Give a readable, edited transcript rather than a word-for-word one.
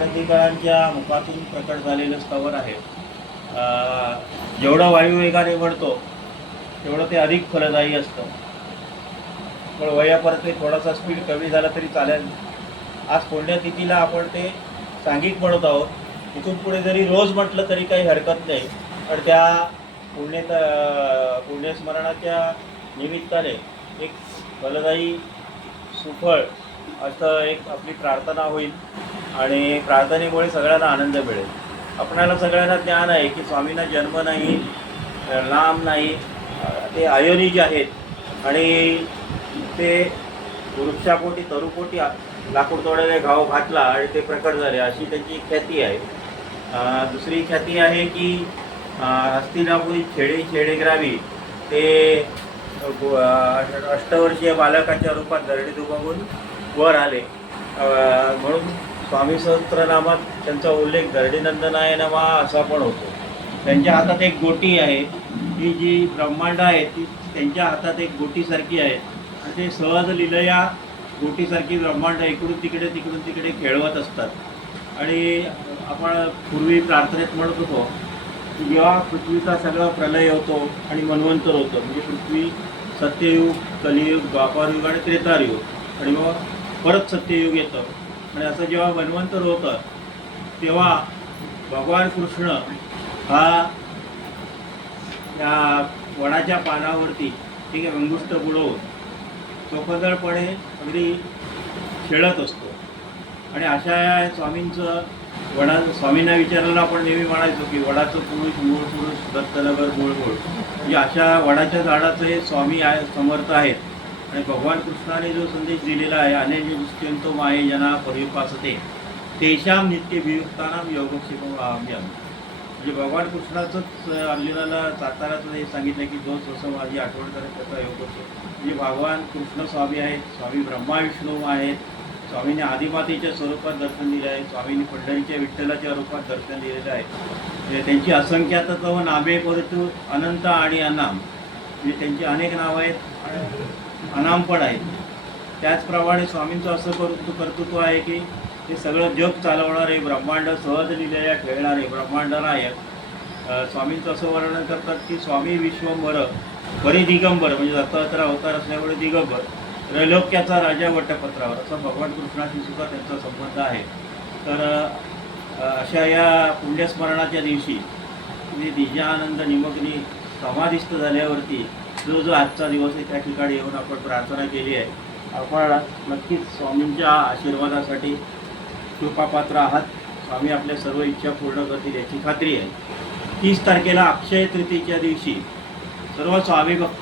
क्रांतिकारांच्या मुखातून प्रकट झालेलं स्थवर आहे. जेवढा वायुवेगाने वळतो तेवढं ते अधिक फलदायी असतं. पण वयापर्यंत थोडासा स्पीड कमी झाला तरी चालेल. आज पुण्यतिथीला आपण ते सांघिक म्हणत आहोत. इथून पुढे जरी रोज म्हटलं तरी काही हरकत नाही. पण त्या पुण्यस्मरणाच्या निमित्ताने एक फलदायी सुफळ असं एक आपली प्रार्थना होईल आणि प्रार्थनेमुळे सगळ्यांना आनंद मिळेल. आपणाला सगळ्यांना ज्ञान आहे की स्वामींना जन्म नाही, लांब नाही, ते अयोनिज आहेत आणि ते वृक्षापोटी तरुपोटी लाकूड तोडायला घाव घातला आणि ते प्रकट झाले, अशी त्यांची ख्याती आहे. दुसरी ख्याती आहे की हस्तिनापुरी खेडेग्रामी ते अष्टवर्षीय बालकाच्या रूपात दरडी दुभागून वर आले. म्हणून स्वामी सहस्त्रनामात त्यांचा उल्लेख दरडीनंदनाय नमः असा पण होतो. त्यांच्या हातात एक गोटी आहे, ती जी ब्रह्मांड आहे ती त्यांच्या हातात एक गोटीसारखी आहे आणि ते सहज लीलया गोटीसारखी ब्रह्मांड इकडून तिकडे खेळवत असतात. आणि आपण पूर्वी प्रार्थनेत म्हणत होतो की जेव्हा पृथ्वीचा सगळा प्रलय होतो आणि मन्वंतर होतं, म्हणजे पृथ्वी सत्ययुग, कलियुग, द्वापारयुग आणि त्रेतायुग आणि मग परत सत्ययुग येतं. आणि असं जेव्हा मन्वंतर होतं तेव्हा भगवान कृष्ण हा या वडाच्या पानावरती ठीक आहे अंगुष्ठ बुडवून चोखंदळपणे अगदी खेळत असतो. आणि अशा स्वामींचं स्वामींना विचारायला आपण नेहमी म्हणायचो की वडाचं पुरुष दत्तनगर मूळ म्हणजे अशा वडाच्या झाडाचं हे स्वामी आहे, समर्थ आहेत. आणि भगवान कृष्णाने जो संदेश दिलेला आहे अनेक माये जना परिपासते तेषाम नित्यभियुक्तानाम योगक्षेम आम्याम, म्हणजे भगवान कृष्णाचंच अर्जुनाला साताराचं हे सांगितलं की जो जसं माझी आठवण करेल त्याचा योगक्षेम. म्हणजे भगवान कृष्ण स्वामी आहेत, स्वामी ब्रह्मा विष्णू आहेत. स्वामींनी आदिमातेच्या स्वरूपात दर्शन दिले आहे, स्वामींनी पंढरीच्या विठ्ठलाच्या रूपात दर्शन दिलेलं आहे. त्यांची असंख्यातत्व व नामे परंतु अनंत आणि अनाम, म्हणजे त्यांची अनेक नावं आहेत, अनाम पण आहेत. त्याचप्रमाणे स्वामींचं असं कर्तृत्व आहे की हे सगळं जग चालवणारे, ब्रह्मांड सहज लिहिलेल्या खेळणारे ब्रह्मांडनायक. स्वामींचं असं वर्णन करतात की स्वामी विश्वंभर बरी दिगंबर, म्हणजे दत्तात्रय अवतार असल्यामुळे दिगंबर, त्रैलोक्याचा राजा वटपत्रावर, असं भगवान कृष्णाशी सुद्धा त्यांचा संबंध आहे. तर अशा या पुण्यस्मरणाच्या दिवशी म्हणजे दिव्यानंद निमग्नी समाधिस्थ झाल्यावरती जो आजचा दिवस आहे त्या ठिकाणी येऊन आपण प्रार्थना केली आहे. आपण नक्कीच स्वामींच्या आशीर्वादासाठी कृपापात्र आहात. स्वामी आपल्या सर्व इच्छा पूर्ण करतील याची खात्री आहे. 30 तारखेला अक्षय तृतीयेच्या दिवशी सर्व स्वामी भक्त